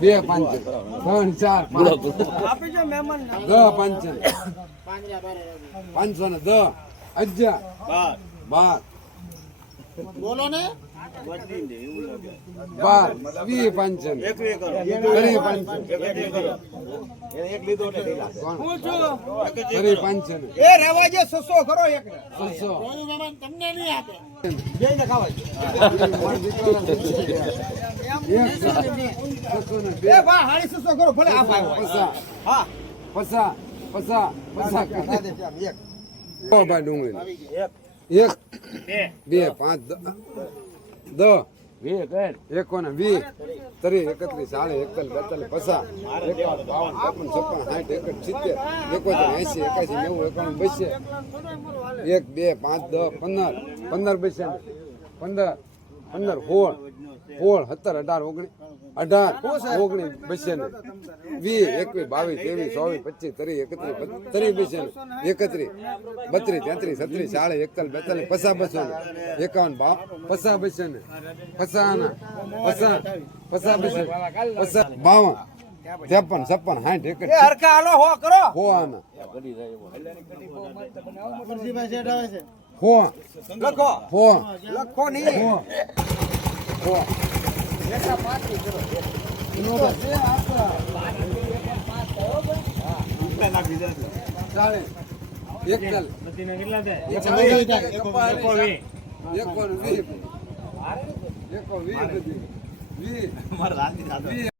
બે પાંચન, ત્રણ ચાર પાંચ, દસ પાંચન, 510, 11, 12, બોલો ને 12, 20 પાંચન, 30 પાંચન, 30 પાંચન, એ રેવા જે 600 કરો એક 600, તમને નહીં આપે બેને ખાવા એ બા હાડી 600 કરો ભલે આપ આવ્યો હા પસા એક ભાઈ ડુંગળી એક બે પાંચ દસ એકોને 20, 30, 31, 40, 41, 42, 50, 51, 52, 53, 54, 60, 71, 80, 81, 90, 91, 1, 2, 5, 10, 15, 15 પૈસા 15, 16, 17, 18, 19, 20, 21, 22, 23, 24, 25, 30, 31, 32, 33, 34, 40, 41, 42, 50 પૈસા 51, 52, 53, 60, 61, એ હરખા હાલો હો કરો હો આના પરજીભાઈ શેઠ આવે છે હો લખો હો લખો નહીં હો હો ચાલે એક ચાલ એકો 20